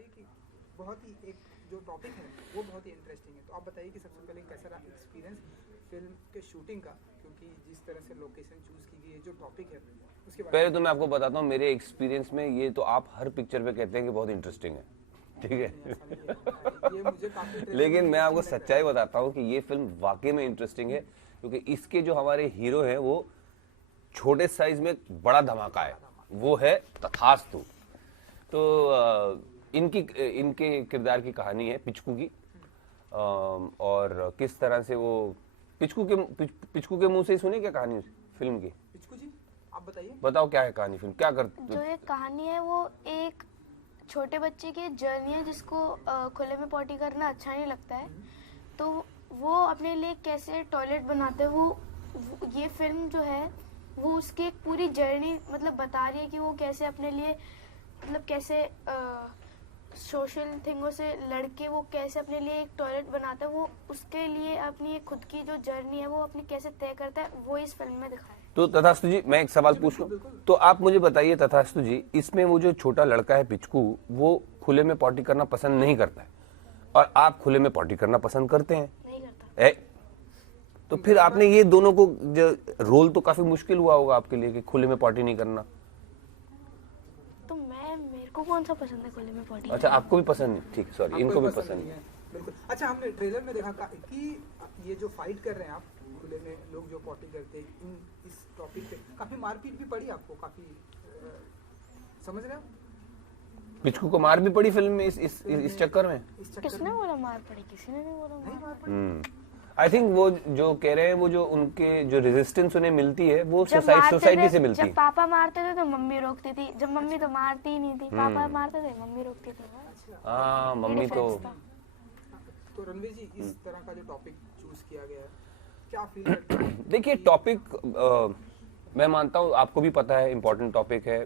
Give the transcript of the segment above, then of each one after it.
बताइए कि बहुत ही एक जो टॉपिक है वो बहुत ही इंटरेस्टिंग है, तो आप बताइए कि सबसे पहले कैसा रहा एक्सपीरियंस फिल्म के शूटिंग का, क्योंकि जिस तरह से लोकेशन चूज की गई है, जो टॉपिक है उसके बारे पहले तो मैं आपको बताता हूँ मेरे एक्सपीरियंस में, ये तो आप हर पिक्चर पे कहते हैं कि बहुत इंटरेस्टिंग है, ठीक में है। ऐसा नहीं है, ये मुझे काफी लेकिन मैं आपको सच्चाई बताता हूँ कि ये फिल्म वाकई में इंटरेस्टिंग है, क्योंकि इसके जो हमारे हीरो हैं वो छोटे साइज में बड़ा धमाका है, वो है तथास्तु। तो इनकी इनके किरदार की कहानी है पिचकू की, और किस तरह से वो पिचकू के मुंह से ही सुने क्या कहानी फिल्म की। पिचकू जी आप बताइए, बताओ क्या है कहानी, फिल्म क्या कर। जो ये कहानी है वो एक छोटे बच्चे की जर्नी है जिसको खुले में पॉटी करना अच्छा नहीं लगता है, तो वो अपने लिए कैसे टॉयलेट बनाते हैं वो ये फिल्म जो है वो उसकी एक पूरी जर्नी मतलब बता रही है कि वो कैसे अपने लिए मतलब कैसे सोशल थिंगों से लड़के वो कैसे अपने लिए एक टॉयलेट बनाता है, वो उसके लिए अपनी एक खुद की जो जर्नी है वो अपनी कैसे तय करता है, वो इस फिल्म में दिखाया है। तो तथास्तु जी मैं एक सवाल पूछ लूं, तो आप मुझे बताइए तथास्तु जी, इसमें वो जो छोटा लड़का है पिचकू, वो खुले में पॉटी करना पसंद नहीं करता है, और आप खुले में पॉटी करना पसंद करते हैं। नहीं करता। तो फिर आपने ये दोनों को रोल तो काफी मुश्किल हुआ होगा आपके लिए कि खुले में पॉटी नहीं करना। तो मेरे को कौन सा पसंद है खुले में पॉटी। अच्छा आपको भी पसंद नहीं, ठीक, सॉरी, इनको भी पसंद नहीं है बिल्कुल। अच्छा हमने ट्रेलर में देखा कि ये जो फाइट कर रहे हैं आप खुले में, लोग जो पॉटी करते हैं इस टॉपिक पे काफी मारपीट भी पड़ी आपको, काफी समझ रहे हो, पिचकू को मार भी पड़ी फिल्म में इस चक्कर में। किसने बोला मार पड़ी, किसी ने नहीं बोला मार पड़ी। आई थिंक वो जो कह रहे हैं, वो जो उनके जो रेजिस्टेंस उन्हें मिलती है वो सोसाइटी से मिलती है। जब पापा मारते थे तो मम्मी रोकती थी, जब मम्मी तो मारती ही नहीं थी, पापा मारते थे मम्मी रोकती थी। हाँ मम्मी तो रणवीर जी इस तरह का जो टॉपिक चूज किया गया है क्या फील करते हैं? देखिए टॉपिक मैं मानता हूँ आपको भी पता है इम्पोर्टेंट टॉपिक है।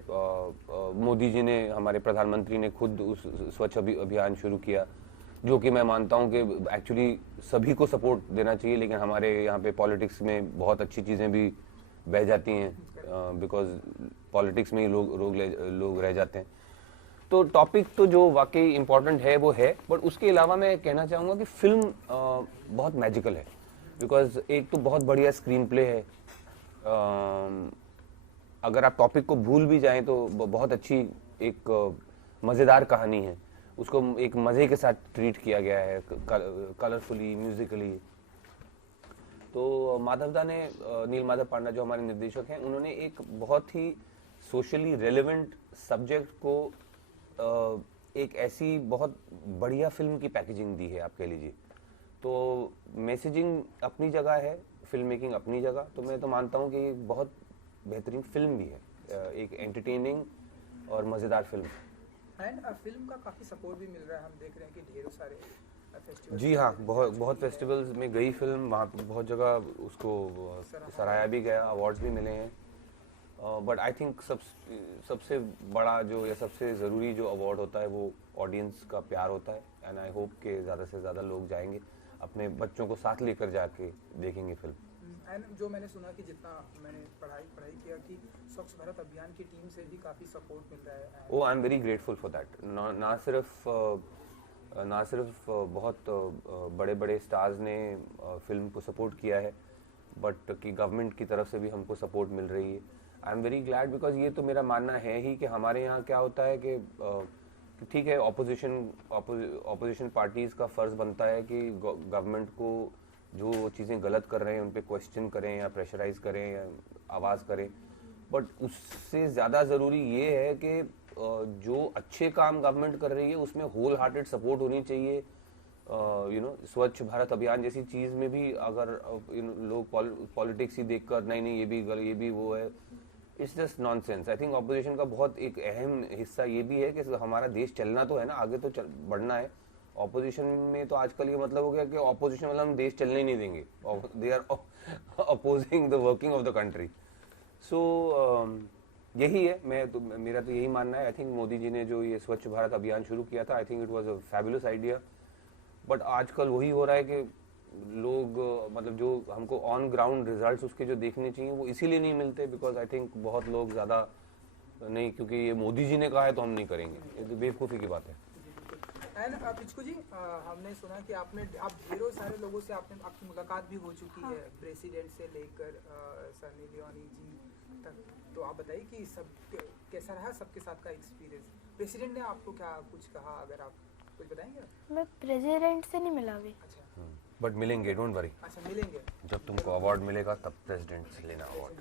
मोदी जी ने, हमारे प्रधानमंत्री ने खुद उस स्वच्छ अभियान शुरू किया, जो कि मैं मानता हूँ कि एक्चुअली सभी को सपोर्ट देना चाहिए, लेकिन हमारे यहाँ पे पॉलिटिक्स में बहुत अच्छी चीज़ें भी बह जाती हैं, बिकॉज पॉलिटिक्स में ही लोग रह जाते हैं। तो टॉपिक तो जो वाकई इम्पोर्टेंट है वो है, बट उसके अलावा मैं कहना चाहूँगा कि फिल्म बहुत मैजिकल है, बिकॉज एक तो बहुत बढ़िया स्क्रीन प्ले है। अगर आप टॉपिक को भूल भी जाएं तो बहुत अच्छी एक मज़ेदार कहानी है, उसको एक मज़े के साथ ट्रीट किया गया है, कलरफुली, म्यूजिकली। तो माधवदा ने, नील माधव पांडा जो हमारे निर्देशक हैं, उन्होंने एक बहुत ही सोशली रेलेवेंट सब्जेक्ट को एक ऐसी बहुत बढ़िया फिल्म की पैकेजिंग दी है, आप कह लीजिए। तो मैसेजिंग अपनी जगह है, फिल्म मेकिंग अपनी जगह, तो मैं तो मानता हूँ कि एक बहुत बेहतरीन फिल्म भी है, एक एंटरटेनिंग और मज़ेदार फिल्म। एंड फिल्म का काफी सपोर्ट भी मिल रहा है, हम देख रहे हैं कि ढेरों सारे फेस्टिवल। जी हाँ, बहुत फेस्टिवल्स में गई फिल्म, वहाँ पे बहुत जगह उसको सराहा भी गया, अवार्ड्स भी मिले हैं। बट आई थिंक सबसे बड़ा जो या सबसे ज़रूरी जो अवार्ड होता है वो ऑडियंस का प्यार होता है, एंड आई होप कि ज़्यादा से ज़्यादा लोग जाएंगे, अपने बच्चों को साथ लेकर जाके देखेंगे फिल्म। एंड जो मैंने सुना कि जितना मैंने पढ़ाई किया कि स्वच्छ भारत अभियान की टीम से भी काफ़ी सपोर्ट मिल रहा है। Oh I am very grateful for that. ना सिर्फ बहुत बड़े बड़े स्टार्स ने फिल्म को सपोर्ट किया है, बट कि गवर्नमेंट की तरफ से भी हमको सपोर्ट मिल रही है। आई एम वेरी ग्लैड, बिकॉज ये तो मेरा मानना है ही कि हमारे यहाँ क्या होता है कि ठीक है, ऑपोजिशन पार्टीज़ का फ़र्ज़ बनता है कि गवर्नमेंट को जो चीज़ें गलत कर रहे हैं उन पे क्वेश्चन करें या प्रेशराइज करें या आवाज़ करें, बट उससे ज़्यादा ज़रूरी ये है कि जो अच्छे काम गवर्नमेंट कर रही है उसमें होल हार्टेड सपोर्ट होनी चाहिए। स्वच्छ भारत अभियान जैसी चीज़ में भी अगर लोग पॉलिटिक्स ही देखकर नहीं ये भी वो है, it's just nonsense. I think opposition का बहुत एक अहम हिस्सा ये भी है कि हमारा देश चलना तो है ना, आगे तो बढ़ना है। ऑपोजिशन में तो आजकल ये मतलब हो गया कि ऑपोजिशन वाला हम देश चलने ही नहीं देंगे, they are opposing the working of the country. So यही है, मेरा तो यही मानना है। आई थिंक मोदी जी ने जो ये स्वच्छ भारत अभियान शुरू किया था, I think it was a fabulous idea, but आजकल वही हो रहा है कि लोग मतलब जो हमको ऑन ग्राउंड रिजल्ट्स उसके जो देखने चाहिए वो इसीलिए नहीं मिलते, बिकॉज आई थिंक बहुत लोग ज़्यादा नहीं, क्योंकि ये मोदी जी ने कहा है तो हम नहीं करेंगे, ये तो बेवकूफ़ी की बात है। एंड पिचकू जी, हमने सुना कि आप ढेरों सारे लोगों से आपकी मुलाकात भी हो चुकी है, प्रेसिडेंट से लेकर सनी लियोनी जी तक। तो आप बताइए कि सब कैसा रहा सबके साथ का एक्सपीरियंस? प्रेसिडेंट ने आपको क्या कुछ कहा, अगर आप कुछ बताएंगे? मैं प्रेसिडेंट से नहीं मिला अभी। अच्छा बट मिलेंगे, डोंट वरी। अच्छा, मिलेंगे जब तुमको अवार्ड मिलेगा तब प्रेसिडेंट से लेना अवार्ड।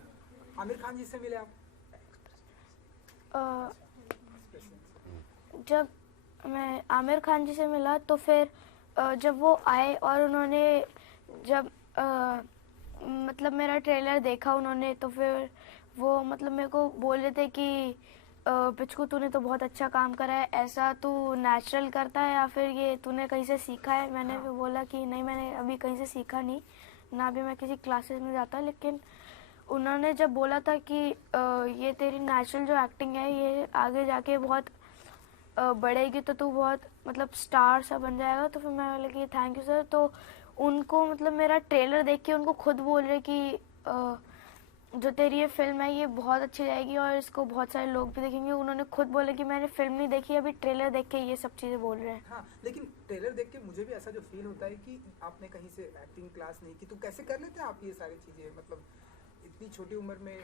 आमिर खान जी से मिले आप? जब मैं आमिर खान जी से मिला तो फिर जब वो आए और उन्होंने जब मतलब मेरा ट्रेलर देखा उन्होंने, तो फिर वो मतलब मेरे को बोल रहे थे कि पिचकू तूने तो बहुत अच्छा काम करा है, ऐसा तू नेचुरल करता है या फिर ये तूने कहीं से सीखा है? मैंने भी बोला कि नहीं, मैंने अभी कहीं से सीखा नहीं, ना भी मैं किसी क्लासेस में जाता। लेकिन उन्होंने जब बोला था कि ये तेरी नेचुरल जो एक्टिंग है ये आगे जाके बहुत बढ़ेगी, तो तू बहुत मतलब स्टार सा बन जाएगा। तो फिर मैं बोला कि थैंक यू सर। तो उनको मतलब मेरा ट्रेलर देख के उनको खुद बोल रहे कि जो तेरी ये फिल्म है ये बहुत अच्छी जाएगी और इसको बहुत सारे लोग भी देखेंगे। उन्होंने खुद बोले कि मैंने फिल्म नहीं देखी, अभी ट्रेलर देख के ये सब चीज़ें बोल रहे हैं। हाँ, लेकिन ट्रेलर देख के मुझे भी ऐसा जो फील होता है कि आपने कहीं से एक्टिंग क्लास नहीं की, तो कैसे कर लेते हैं आप ये सारी चीज़ें, मतलब इतनी छोटी उम्र में?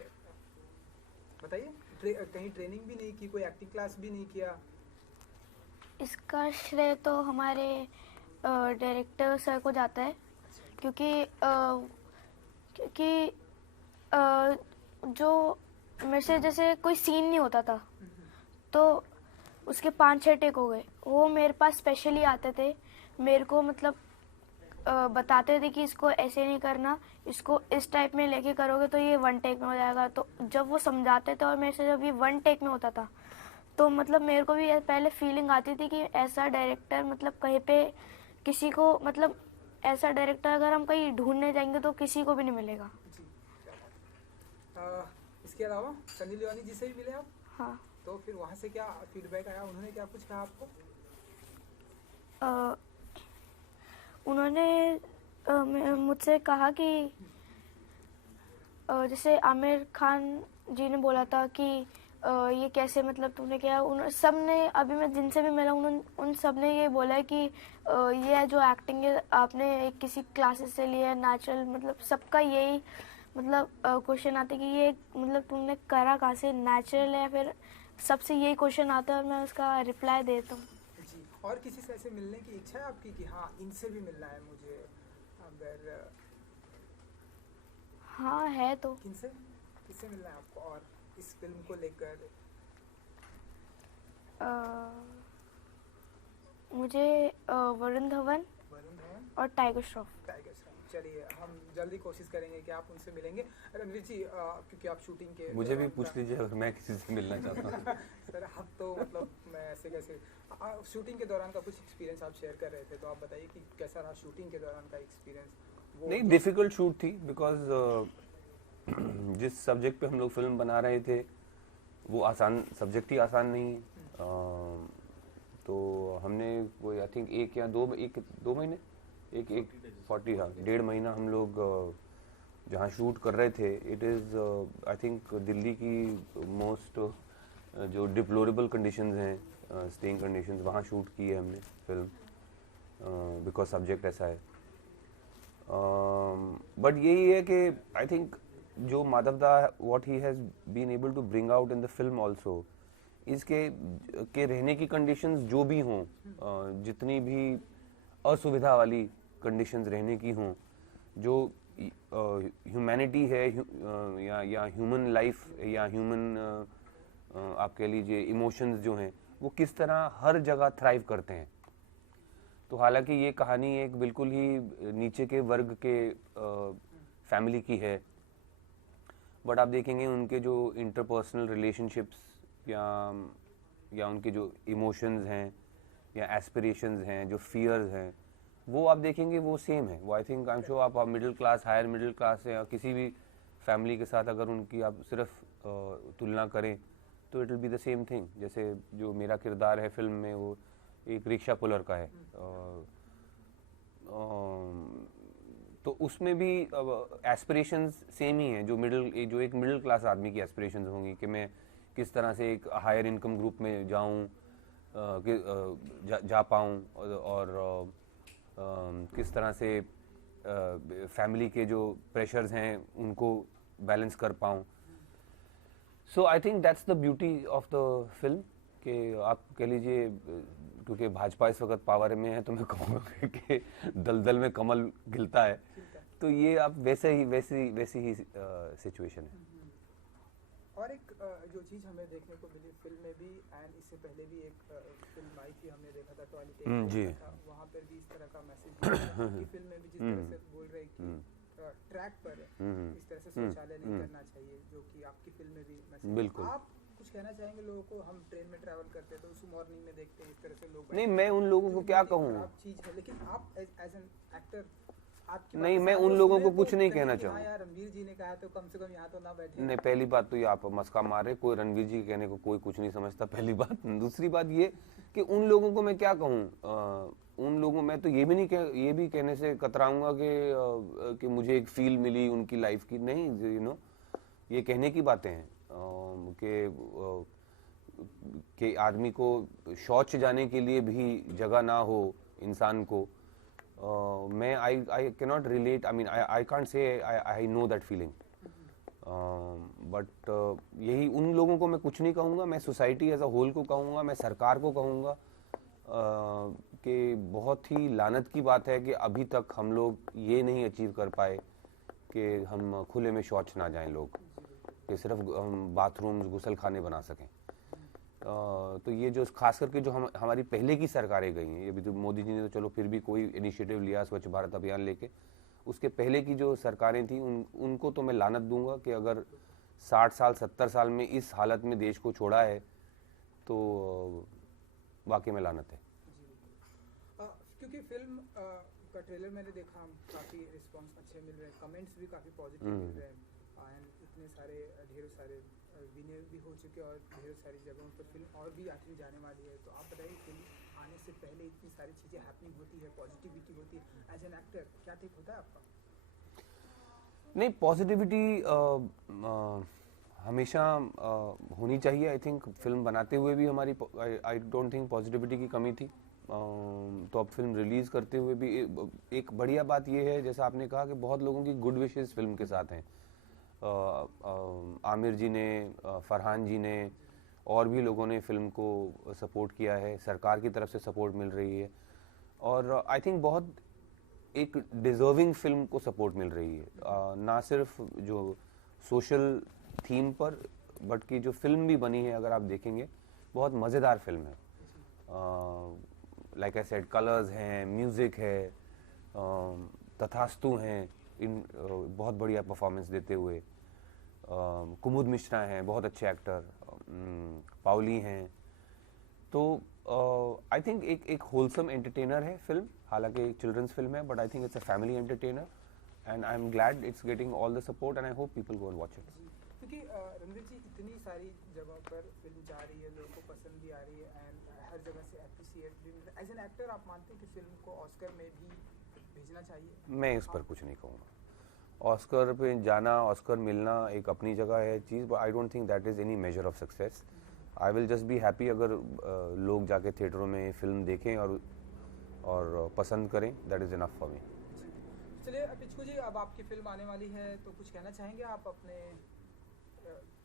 बताइए, कहीं ट्रेनिंग भी नहीं की, कोई एक्टिंग क्लास भी नहीं किया? इसका श्रेय तो हमारे डायरेक्टर सर को जाता है, क्योंकि जो मेरे से जैसे कोई सीन नहीं होता था तो उसके 5-6 टेक हो गए, वो मेरे पास स्पेशली आते थे, मेरे को मतलब बताते थे कि इसको ऐसे नहीं करना, इसको इस टाइप में लेके करोगे तो ये 1 टेक में हो जाएगा। तो जब वो समझाते थे और मेरे से जब ये 1 टेक में होता था तो मतलब मेरे को भी पहले फीलिंग आती थी कि ऐसा डायरेक्टर मतलब कहीं पे किसी को मतलब ऐसा डायरेक्टर अगर हम कहीं ढूंढने जाएंगे तो किसी को भी नहीं मिलेगा। जी, क्या बात। इसके अलावा सनी लियोनी जी से भी मिले आप? हाँ। तो फिर वहाँ से क्या फीडबैक आया, उन्होंने क्या कुछ कहा आपको? उन्होंने मुझसे कहा कि जैसे आमिर खान जी ने बोला था कि ये कैसे मतलब तूने क्या, उन सब ने अभी मैं जिनसे भी मिला उन सब ने ये बोला है कि ये जो एक्टिंग है आपने किसी क्लासेस से लिया है, नेचुरल, मतलब सबका यही मतलब क्वेश्चन आते कि ये मतलब तुमने करा कहाँ से, नेचुरल है, फिर सबसे यही क्वेश्चन आता है और मैं उसका रिप्लाई देता हूँ। जी, और किसी से ऐसे मिलने की इच्छा है आपकी कि हाँ इनसे भी मिलना है मुझे, अगर? हाँ है तो। किससे मिलना है आपको और इस फिल्म को लेकर? मुझे वरुण धवन और टाइगर श्रॉफ। चलिए, हम जल्दी कोशिश करेंगे कि आप उनसे मिलेंगे। रणवीर जी, क्योंकि आप शूटिंग के मुझे भी पूछ लीजिए अगर मैं किसी से मिलना चाहता हूँ। सर आप तो मतलब मैं ऐसे कैसे, शूटिंग के दौरान का कुछ एक्सपीरियंस आप शेयर कर रहे थे, तो आप बताइए कि कैसा रहा शूटिंग के दौरान का एक्सपीरियंस? नहीं, डिफिकल्ट शूट थी बिकॉज जिस सब्जेक्ट पे हम लोग फिल्म बना रहे थे वो आसान सब्जेक्ट ही आसान नहीं है। तो हमने कोई आई थिंक 1 या 2 महीने 40 हाँ 1.5 महीना हम लोग जहाँ शूट कर रहे थे। It is I think Delhi की मोस्ट जो डिप्लोरेबल कंडीशंस हैं, स्टेइंग कंडीशंस, वहाँ शूट की है हमने फिल्म बिकॉज सब्जेक्ट ऐसा है। बट यही है कि आई थिंक जो Madhav da what he has been able to bring out in the film also इसके रहने की कंडीशंस जो भी हों, जितनी भी असुविधा वाली कंडीशंस रहने की हों, जो ह्यूमैनिटी है या ह्यूमन लाइफ या ह्यूमन आप कह लीजिए इमोशंस जो हैं वो किस तरह हर जगह थ्राइव करते हैं। तो हालांकि ये कहानी एक बिल्कुल ही नीचे के वर्ग के फैमिली की है, बट आप देखेंगे उनके जो इंटरपर्सनल रिलेशनशिप्स या उनके जो इमोशंस हैं या एस्पिरेशंस हैं, जो फियर्स हैं, वो आप देखेंगे वो सेम है। वो I think I am sure आप middle class, higher middle class या किसी भी फैमिली के साथ अगर उनकी आप सिर्फ तुलना करें तो it will be the same thing. जैसे जो मेरा किरदार है फिल्म में वो एक रिक्शा पुलर का है, तो उसमें भी एस्पिरेशंस सेम ही हैं जो एक मिडिल क्लास आदमी की एस्पिरेशंस होंगी कि मैं किस तरह से एक हायर इनकम ग्रुप में जाऊं जा पाऊँ और किस तरह से फैमिली के जो प्रेशर्स हैं उनको बैलेंस कर पाऊँ. So I think that's the beauty of the film कि आप कह लीजिए क्योंकि भाजपा इस वक्त पावर में है तो मैं कहूँगा कि दलदल में कमल खिलता है, तो ये आप वैसी ही सिचुएशन है. और एक जो चीज़ हमें देखने को मिली फिल्म में भी एंड इससे पहले भी एक फिल्म आई थी, हमने देखा था टॉयलेट जी. था, वहाँ पर भी इस तरह का मैसेज की फिल्म में भी जिस तरह से बोल रहे कि ट्रैक पर इस तरह से शौचालय नहीं करना चाहिए, जो कि आपकी फिल्म में भी मैसेज. बिल्कुल. आप कुछ कहना चाहेंगे लोगों को? हम ट्रेन में ट्रैवल करते हैं तो उस मॉर्निंग में देखते हैं इस तरह से लोग. नहीं, मैं उन लोगों को क्या कहूँ. चीज़ है, लेकिन आप एज एन एक्टर नहीं, मैं उन लोगों को कुछ नहीं कहना चाहूँ. यार रणवीर जी ने कहा तो कम से कम यहाँ तो ना बैठे. नहीं, पहली बात तो ये आप मस्का मार रहे, कोई रणवीर जी के कहने को कोई कुछ नहीं समझता, पहली बात. दूसरी बात ये कि उन लोगों को मैं क्या कहूँ, उन लोगों मैं तो ये भी कहने से कतराऊंगा कि मुझे एक फील मिली उनकी लाइफ की. नहीं, ये कहने की बातें हैं कि आदमी को शौच जाने के लिए भी जगह ना हो इंसान को. मैं I cannot relate, I mean I can't say I know that feeling. But यही उन लोगों को मैं कुछ नहीं कहूँगा, मैं सोसाइटी एज अ होल को कहूँगा, मैं सरकार को कहूँगा कि बहुत ही लानत की बात है कि अभी तक हम लोग ये नहीं अचीव कर पाए कि हम खुले में शौच ना जाएं लोग, कि सिर्फ बाथरूम्स गुसल खाने बना सकें. तो ये जो खास करके जो हमारी पहले की सरकारें गई हैं, ये भी तो मोदी जी ने तो चलो फिर भी कोई इनिशिएटिव लिया स्वच्छ भारत अभियान लेके, उसके पहले की जो सरकारें थी उनको तो मैं लानत दूंगा कि अगर 60 साल 70 साल में इस हालत में देश को छोड़ा है तो वाकई में लानत है. क्योंकि फिल्म का ट्रेलर मैंने देखा, काफ़ी रिस्पांस अच्छे मिल रहे हैं, कमेंट्स भी काफ़ी पॉजिटिव मिल रहे हैं, एंड इतने सारे ढेरों सारे विनर भी हो चुके और ढेरों सारी जगहों पर फिल्म और भी आखिर जाने वाली है. तो आप बताइए, फिल्म आने से पहले इतनी सारी चीज़ें हैपनिंग होती है, पॉजिटिविटी होती है, एज एन एक्टर क्या टेक होता है आपका? नहीं, पॉजिटिविटी हमेशा होनी चाहिए. आई थिंक फिल्म बनाते हुए भी हमारी आई डोंट थिंक पॉजिटिविटी की कमी थी. तो अब फिल्म रिलीज़ करते हुए भी एक बढ़िया बात यह है, जैसा आपने कहा कि बहुत लोगों की गुड विशेस फिल्म के साथ हैं. आमिर जी ने, फरहान जी ने और भी लोगों ने फिल्म को सपोर्ट किया है, सरकार की तरफ से सपोर्ट मिल रही है और आई थिंक बहुत एक डिजर्विंग फिल्म को सपोर्ट मिल रही है. ना सिर्फ जो सोशल थीम पर बट कि जो फिल्म भी बनी है, अगर आप देखेंगे बहुत मज़ेदार फिल्म है. लाइक आई सेड, कलर्स हैं, म्यूज़िक है, तथास्तु हैं इन बहुत बढ़िया परफॉर्मेंस देते हुए. कुमुद मिश्रा हैं, बहुत अच्छे एक्टर, पाउली हैं. तो आई थिंक एक होलसम एंटरटेनर है फिल्म. हालांकि एक चिल्ड्रंस फिल्म है but I think it's a family entertainer and I am glad it's getting all the support and I hope people go and watch it. क्योंकि रणवीर जी, इतनी सारी जगहों पर फिल्म जा रही है, लोगों को पसंद भी आ रही है एंड हर जगह से अप्रिशिएट भी मिल रहा है. एज एन एक्टर आप मानते हैं कि फिल्म को ऑस्कर में भी भेजना चाहिए? मैं इस पर कुछ नहीं कहूँगा. ऑस्कर पे जाना, ऑस्कर मिलना एक अपनी जगह है चीज़, but I don't think that is any major of success. I will just be happy अगर लोग जाके थिएटरों में फिल्म देखें और पसंद करें. That is enough for me. चलिए पिचकू जी, अब आपकी फिल्म आने वाली है तो कुछ कहना चाहेंगे आप अपने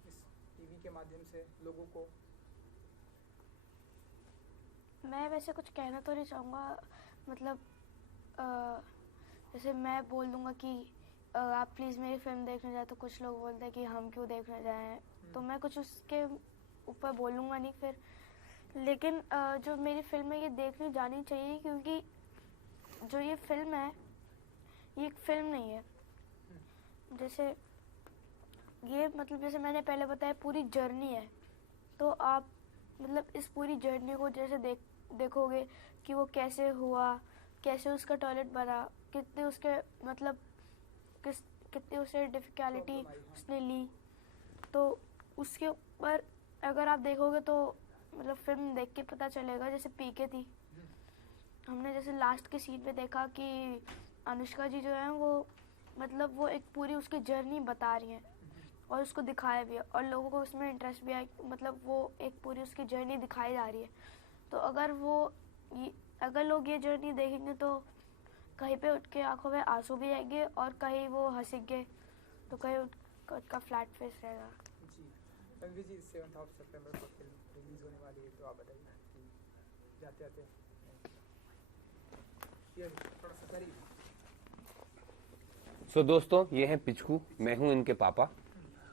इस टीवी के माध्यम से लोगों को? मैं वैसे कुछ कहना तो नहीं चाहूँगा, मतलब जैसे मैं बोल दूँगा कि आप प्लीज़ मेरी फिल्म देखने जाए तो कुछ लोग बोलते हैं कि हम क्यों देखने जाएं, तो मैं कुछ उसके ऊपर बोलूँगा नहीं फिर. लेकिन जो मेरी फिल्म है ये देखने जानी चाहिए, क्योंकि जो ये फिल्म है ये एक फिल्म नहीं है. जैसे ये मतलब जैसे मैंने पहले बताया पूरी जर्नी है, तो आप मतलब इस पूरी जर्नी को जैसे देखोगे कि वो कैसे हुआ, कैसे उसका टॉयलेट बना, कितने उसके मतलब कितनी उसे डिफ़िकल्टी उसने ली, तो उसके ऊपर अगर आप देखोगे तो मतलब फिल्म देख के पता चलेगा. जैसे पीके थी, हमने जैसे लास्ट के सीन में देखा कि अनुष्का जी जो है वो मतलब वो एक पूरी उसकी जर्नी बता रही हैं और उसको दिखाया भी है और लोगों को उसमें इंटरेस्ट भी है, मतलब वो एक पूरी उसकी जर्नी दिखाई जा रही है. तो अगर लोग ये जर्नी देखेंगे तो कहीं पे उठ के आंखों में आंसू भी आएंगे और कहीं वो हंसेंगे तो कहीं उनका फ्लैट फेस रहेगा। जी रणवीर जी 7 सितंबर को फिल्म रिलीज होने वाली है, तो आप बताइए कि जाते आते ये थोड़ा सा करीब। सो दोस्तों, ये हैं पिचकू, मैं हूं इनके पापा,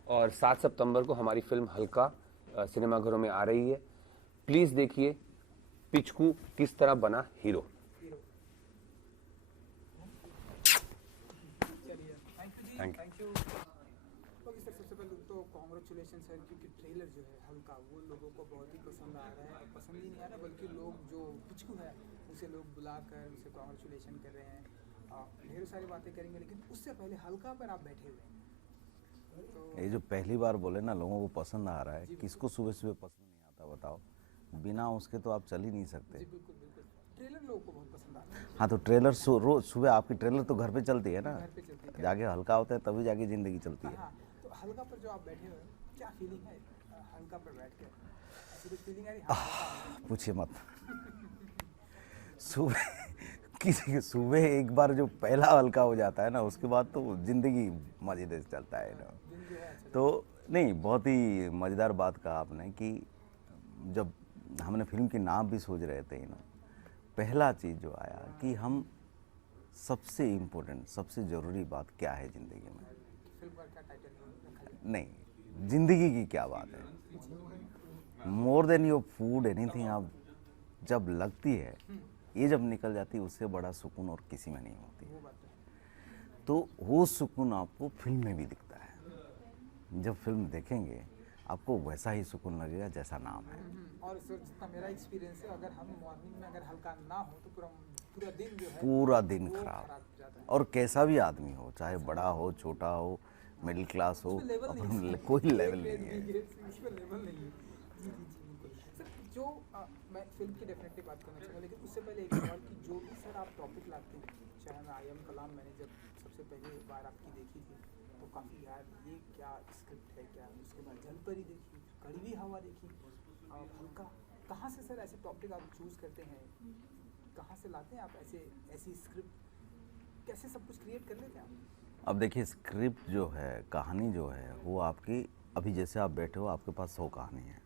और 7 सितंबर को हमारी फिल्म हल्का सिनेमाघरों में आ रही है। प्लीज देखिए पिचकू किस तरह बना हीरो। चलिए थैंक यू जी, Thank you. Thank you. Okay sir, सबसे पहले तो कॉन्ग्रेचुलेशन सर, क्योंकि ट्रेलर जो है हल्का वो लोगों को बहुत ही पसंद आ रहा है, और पसंद ही नहीं आ रहा बल्कि लोग जो पिचकू है उसे लोग बुलाकर उसे कॉन्ग्रेचुलेशन कर रहे हैं। ढेर सारी बातें करेंगे, लेकिन उससे पहले हल्का पर आप बैठे हुए हैं, तो ये जो पहली बार बोले ना लोगों को पसंद आ रहा है, किसको सुबह सुबह पसंद नहीं आता बताओ? बिना उसके तो आप चल ही नहीं सकते। जी बिल्कुल बिल्कुल, ट्रेलर लोगों को बहुत पसंद आ रहा है। हाँ, तो ट्रेलर रोज सुबह आपकी ट्रेलर तो घर पे चलती है ना, घर पे चलती है। जाके हल्का होता है तभी जाके ज़िंदगी चलती है। हाँ, तो हल्का पर जो आप बैठे हुए हैं, क्या फीलिंग है हल्का पर बैठ के? ऐसी कुछ फीलिंग आ रही है? पूछिए मत। सुबह किसी के सुबह एक बार जो पहला हल्का हो जाता है ना, उसके बाद तो ज़िंदगी मज़ेदार चलता है ना। दिन जो है अच्छा तो नहीं, बहुत ही मज़ेदार बात कहा आपने कि जब हमने फिल्म के नाम भी सोच रहे थे ना, पहला चीज़ जो आया कि हम सबसे इम्पोर्टेंट, सबसे ज़रूरी बात क्या है ज़िंदगी में? फिल्म का क्या टाइटल रखा है? नहीं, ज़िंदगी की क्या बात है? More than your food anything, आप जब लगती है, ये जब निकल जाती है, उससे बड़ा सुकून और किसी में नहीं होती। वो बात है। तो वो सुकून आपको फिल्म में भी दिखता है। जब फिल्म देखेंगे आपको वैसा ही सुकून लगेगा जैसा नाम है। और सर, जितना मेरा एक्सपीरियंस है, अगर हम मॉर्निंग में अगर हल्का ना हो तो पूरा दिन जो है पूरा दिन वो खराब। खराब हो जाता है। और कैसा भी आदमी हो, चाहे बड़ा हो, छोटा हो, मिडिल क्लास हो, उसमें लेवल नहीं अपन है। कोई लेवल नहीं है। उसमें लेवल नहीं है। जी जी जी बिल्कुल सर। जो मैं फिल्म की डेफिनेटली बात करना चाहूँगा, लेकिन उससे पहले एक सवाल कि जो भी सर आप टॉपिक लाते हैं, चाहे मैं आई एम कलाम, मैंने जब सबसे पहले बार आपकी देखी थी तो काफ़ी यार ये क्या स्क्रिप्ट है क्या, उसके बाद जल परी देखी, कड़वी हवा देखी, हल्का, कहाँ से सर ऐसे टॉपिक आप चूज़ करते हैं, कहाँ से लाते हैं आप ऐसी स्क्रिप्ट, कैसे सब कुछ क्रिएट कर लेते हैं आप? अब देखिए, स्क्रिप्ट जो है, कहानी जो है, वो आपकी, अभी जैसे आप बैठे हो, आपके पास 100 कहानी है,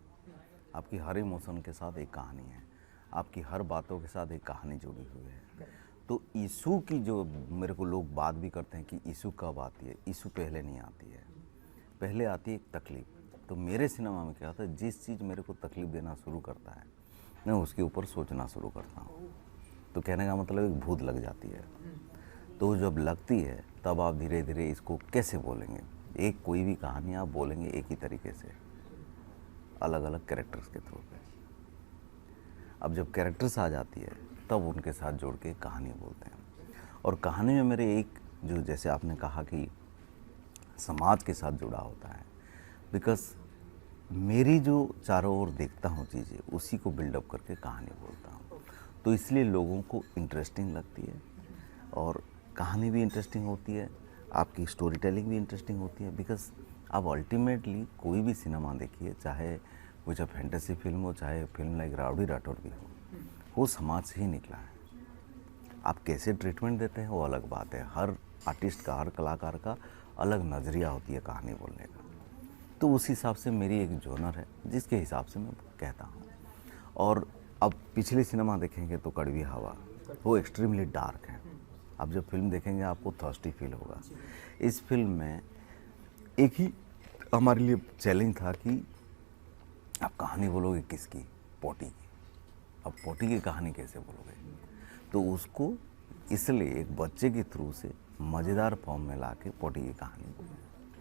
आपकी हर इमोशन के साथ एक कहानी है, आपकी हर बातों के साथ एक कहानी जुड़ी हुई है। तो इशू की जो मेरे को लोग बात भी करते हैं कि इशू कब आती है, इशू पहले नहीं आती है, पहले आती है एक तकलीफ। तो मेरे सिनेमा में क्या होता है, जिस चीज़ मेरे को तकलीफ देना शुरू करता है, मैं उसके ऊपर सोचना शुरू करता हूँ। तो कहने का मतलब एक भूत लग जाती है। तो जब लगती है तब आप धीरे धीरे इसको कैसे बोलेंगे, एक कोई भी कहानी आप बोलेंगे एक ही तरीके से, अलग अलग कैरेक्टर्स के थ्रू पे। अब जब कैरेक्टर्स आ जाती है तब उनके साथ जोड़ के कहानी बोलते हैं। और कहानी में मेरे एक जो, जैसे आपने कहा कि समाज के साथ जुड़ा होता है, बिकॉज मेरी जो चारों ओर देखता हूँ चीज़ें, उसी को बिल्डअप करके कहानी बोलता हूँ। तो इसलिए लोगों को इंटरेस्टिंग लगती है, और कहानी भी इंटरेस्टिंग होती है, आपकी स्टोरी टेलिंग भी इंटरेस्टिंग होती है। बिकॉज आप अल्टीमेटली कोई भी सिनेमा देखिए, चाहे वो जब फैंटेसी फिल्म हो, चाहे फिल्म लाइक राउडी राठौर भी हो, वो समाज से ही निकला है। आप कैसे ट्रीटमेंट देते हैं वो अलग बात है। हर आर्टिस्ट का, हर कलाकार का अलग नज़रिया होती है कहानी बोलने का। तो उस हिसाब से मेरी एक जॉनर है जिसके हिसाब से मैं कहता हूँ। और अब पिछले सिनेमा देखेंगे तो कड़वी हवा, वो एक्सट्रीमली डार्क है। अब जब फिल्म देखेंगे आपको थर्स्टी फील होगा। इस फिल्म में एक ही हमारे लिए चैलेंज था कि आप कहानी बोलोगे किसकी, पोटी की। अब पोटी की कहानी कैसे बोलोगे? तो उसको इसलिए एक बच्चे के थ्रू से मज़ेदार फॉर्म में ला के पोटी की कहानी बोली।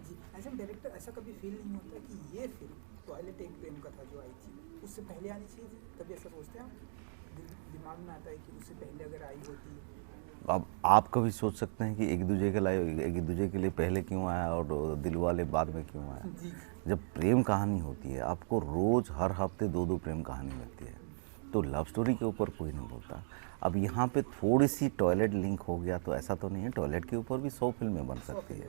जी, एज एन डायरेक्टर ऐसा कभी फील नहीं होता कि ये फिल्म टॉयलेट एक प्रेम कथा जो आई थी उससे पहले आनी चाहिए थी? कभी ऐसा सोचते हैं आप? दिमाग में आता है कि उससे पहले अगर आई होती? अब आप कभी सोच सकते हैं कि एक दूसरे के लिए पहले क्यों आया और दिल वाले बाद में क्यों आया? जी जब प्रेम कहानी होती है, आपको रोज़ हर हफ्ते 2-2 प्रेम कहानी मिलती है, तो लव स्टोरी के ऊपर कोई नहीं बोलता। अब यहाँ पे थोड़ी सी टॉयलेट लिंक हो गया तो ऐसा तो नहीं है, टॉयलेट के ऊपर भी 100 फिल्में बन सकती है।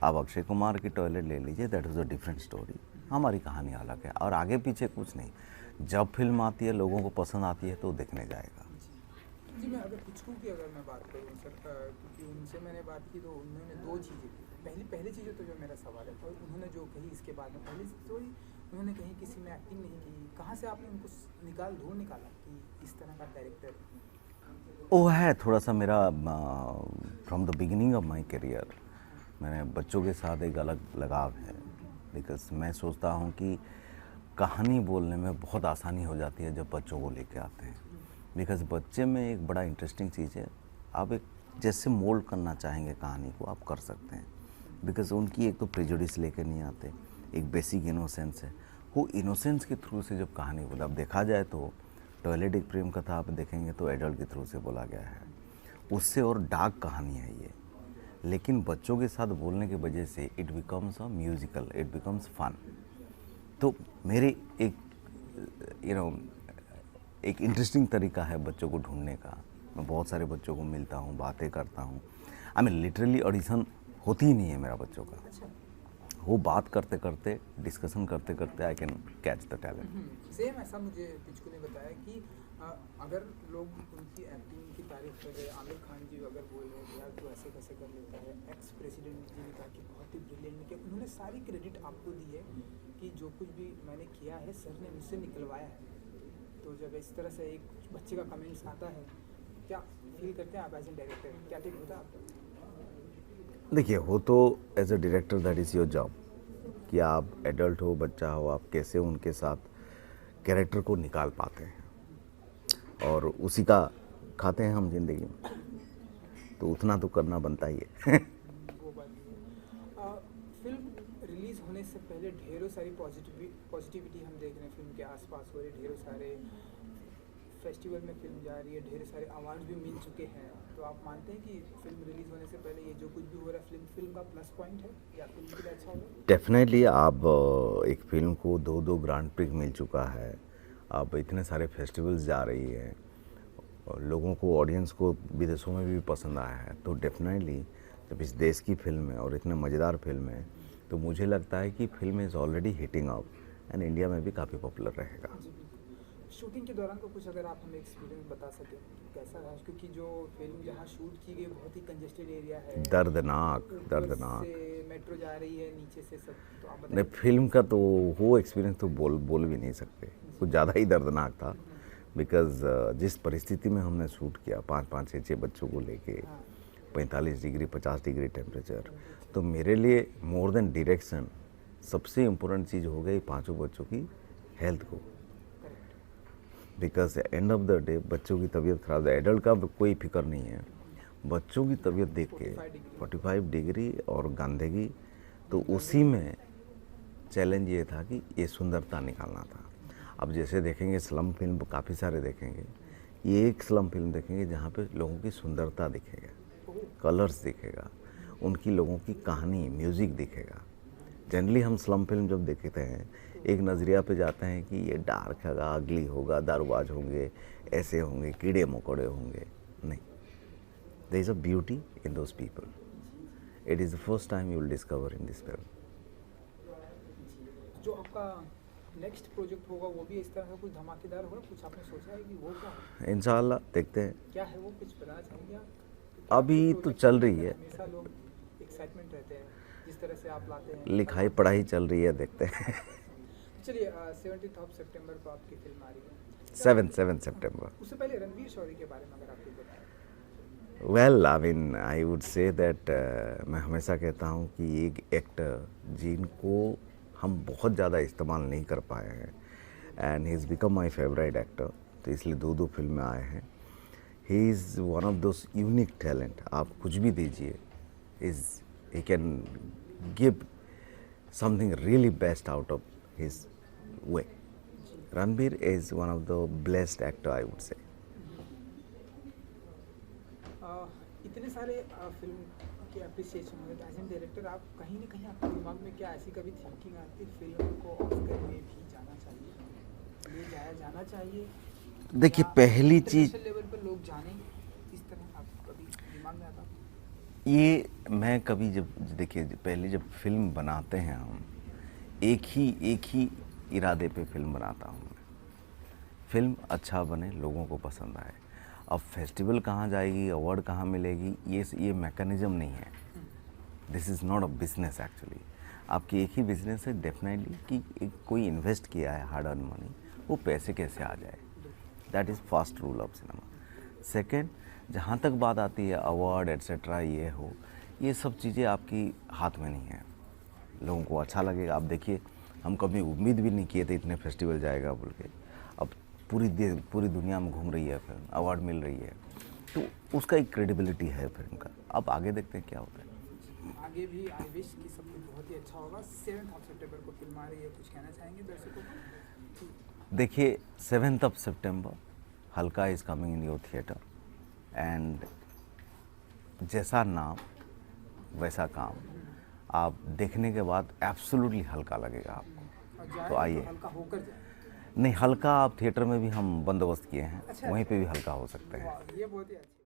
आप अक्षय कुमार की टॉयलेट ले लीजिए, that is a different story. हमारी कहानी अलग है और आगे पीछे कुछ नहीं। जब फिल्म आती है लोगों को पसंद आती है तो देखने जाएगा। जी मैं अगर पिचकू की अगर मैं बात करूँ सर, क्योंकि उनसे मैंने बात की तो उन्होंने दो चीज़ें, पहली चीज़ तो जो मेरा सवाल है, और उन्होंने जो कही इसके बाद में पहली चीज़ तो उन्होंने कहीं किसी में एक्टिंग नहीं की, कहाँ से आपने उनको ढूंढ निकाला कि इस तरह का कैरेक्टर? वो है थोड़ा सा मेरा from the beginning of my career मैंने बच्चों के साथ एक अलग लगाव है, बिकॉज मैं सोचता हूँ कि कहानी बोलने में बहुत आसानी हो जाती है जब बच्चों को लेके आते हैं, बिकॉज बच्चे में एक बड़ा इंटरेस्टिंग चीज़ है, आप एक जैसे मोल्ड करना चाहेंगे कहानी को आप कर सकते हैं, बिकॉज उनकी एक तो प्रेजुडिस लेके नहीं आते, एक बेसिक इनोसेंस है, वो इनोसेंस के थ्रू से जब कहानी बोला, अब देखा जाए तो टॉयलेट एक प्रेम कथा आप देखेंगे तो एडल्ट के थ्रू से बोला गया है, उससे और डार्क कहानी है ये, लेकिन बच्चों के साथ बोलने की वजह से it becomes a musical, it becomes fun. तो मेरे एक एक इंटरेस्टिंग तरीका है बच्चों को ढूंढने का, मैं बहुत सारे बच्चों को मिलता हूँ, बातें करता हूँ, आई मीन लिटरली ऑडिशन होती ही नहीं है मेरा बच्चों का, वो बात करते करते डिस्कशन करते करते I can catch the talent. Same ऐसा मुझे पिचकू ने बताया कि अगर लोग उनकी एक्टिंग की तारीफ कर रहे, आमिर खान जी अगर बोल रहे हैं यार तो ऐसे कैसे कर लेता है, एक्स प्रेसिडेंट जी ने कहा कि बहुत ही ब्रिलियंट किया, उन्होंने सारी क्रेडिट आपको दी है कि जो कुछ भी मैंने किया है सर ने मुझसे निकलवाया है। तो जब इस तरह से एक बच्चे का कमेंट्स आता है, क्या फील करते हैं आप एज ए डायरेक्टर, क्या फील होता है आपको? देखिए वो तो as a director that is your job, कि आप एडल्ट हो बच्चा हो आप कैसे उनके साथ कैरेक्टर को निकाल पाते हैं, और उसी का खाते हैं हम जिंदगी में, तो उतना तो करना बनता ही है। वो बात नहीं है। फिल्म रिलीज होने से पहले ढेरों सारी पॉजिटिविटी हम देख रहे हैं, फिल्म के आसपास हो रही, ढेरों सारे फेस्टिवल में फिल्म जा रही है, ढेर सारे अवार्ड भी मिल चुके हैं, तो आप मानते हैं कि फिल्म रिलीज होने से पहले ये जो कुछ भी हो रहा है फिल्म का प्लस पॉइंट है या फिल्म के लिए अच्छा होगा? डेफिनेटली आप एक फिल्म को दो ग्रांड प्रिक मिल चुका है, आप इतने सारे फेस्टिवल्स जा रही है और लोगों को ऑडियंस को विदेशों में भी पसंद आया है, तो डेफिनेटली जब इस देश की फिल्म है और इतने मज़ेदार फिल्म है तो मुझे लगता है कि film is already hitting out and India में भी काफ़ी पॉपुलर रहेगा। शूटिंग के दौरान का कुछ अगर आप हमें एक्सपीरियंस बता सकें कैसा रहा, क्योंकि जो फिल्म जहाँ शूट की गई बहुत ही कंजेस्टेड एरिया है, दर्दनाक मेट्रो जा रही है नीचे से सब, तो आप नहीं फिल्म का तो वो एक्सपीरियंस तो बोल भी नहीं सकते, कुछ ज़्यादा ही दर्दनाक था, बिकॉज जिस परिस्थिति में हमने शूट किया 5-5 6-6 बच्चों को लेके 45 डिग्री 50 डिग्री टेम्परेचर, तो मेरे लिए मोर देन डायरेक्शन सबसे इम्पोर्टेंट चीज़ हो गई 5 बच्चों की हेल्थ को, because end of the day बच्चों की तबीयत खराब है, एडल्ट का कोई फिक्र नहीं है, बच्चों की तबीयत देख के 45 डिग्री और गंदगी, तो उसी में चैलेंज ये था कि ये सुंदरता निकालना था। अब जैसे देखेंगे स्लम फिल्म काफ़ी सारे देखेंगे, ये एक स्लम फिल्म देखेंगे जहाँ पे लोगों की सुंदरता दिखेगा, कलर्स दिखेगा, उनकी लोगों की कहानी म्यूज़िक दिखेगा। जनरली हम स्लम फिल्म जब देखते हैं एक नज़रिया पे जाते हैं कि ये डार्क होगा, अगली होगा, दारूबाज होंगे, ऐसे होंगे, कीड़े मकोड़े होंगे, नहीं, there is a beauty in those people, it is the first time you will discover in this film. जो आपका नेक्स्ट प्रोजेक्ट होगा वो भी इस तरह का कुछ धमाकेदार होगा, कुछ आपने सोचा है कि वो क्या है? इंशाल्लाह देखते हैं, क्या है वो, कुछ बताना चाहेंगे आप? अभी तो चल रही है, हमेशा लोग एक्साइटमेंट रहते हैं जिस तरह से आप लाते हैं, लिखाई पढ़ाई चल रही है, देखते हैं। चलिए 17 सितंबर को आपकी फिल्म आ रही है, 7 सितंबर। उससे पहले रणवीर शौरी के बारे में अगर आप कुछ बताएं। Well I mean I would say that मैं हमेशा कहता हूँ कि एक एक्टर जिनको हम बहुत ज़्यादा इस्तेमाल नहीं कर पाए हैं and he is become my favourite actor, तो इसलिए 2 फिल्में आए हैं। He is one of those unique talent, आप कुछ भी दीजिए is he can give something really best out of his way. Ranbir is one of the blessed actor I would say. इतने सारे फिल्म के अप्रिसिएशन हो एज एन डायरेक्टर, आप कहीं ना कहीं आपके दिमाग में क्या ऐसी कभी थिंकिंग आती है फिल्म को ऑस्कर में भी जाना चाहिए, ले जाया जाना चाहिए? देखिए पहली चीज़ लेवल पर लोग जाने इस तरह, आप कभी दिमाग में आता? ये मैं कभी जब देखिए पहले जब फिल्म बनाते हैं हम एक ही इरादे पे फिल्म बनाता हूँ मैं, फिल्म अच्छा बने, लोगों को पसंद आए। अब फेस्टिवल कहाँ जाएगी, अवार्ड कहाँ मिलेगी, ये मैकेनिज़्म नहीं है। This is not a business actually. आपकी एक ही बिजनेस है डेफिनेटली कि कोई इन्वेस्ट किया है हार्ड अर्न मनी, वो पैसे कैसे आ जाए। That is first rule of cinema. Second, जहाँ तक बात आती है अवार्ड एट्सेट्रा ये सब चीज़ें आपकी हाथ में नहीं है। लोगों को अच्छा लगेगा। आप देखिए, हम कभी उम्मीद भी नहीं किए थे इतने फेस्टिवल जाएगा बोल के। अब पूरी दुनिया में घूम रही है फिल्म, अवार्ड मिल रही है, तो उसका एक क्रेडिबिलिटी है फिल्म का। अब आगे देखते हैं क्या होता है। आगे भी आई विश कि सब कुछ बहुत ही अच्छा होगा। 7 सितंबर को फिल्म आ रही है, कुछ कहना चाहेंगे दर्शकों को? देखिए 7 सितंबर हल्का is coming in your theatre and जैसा नाम वैसा काम। आप देखने के बाद एब्सोल्युटली हल्का लगेगा आपको। और जाए तो आइए। हल्का होकर जाए। नहीं, हल्का आप थिएटर में भी हम बंदोबस्त किए हैं, अच्छा, वहीं पे भी हल्का हो सकते हैं। वाह, ये बहुत ही अच्छा।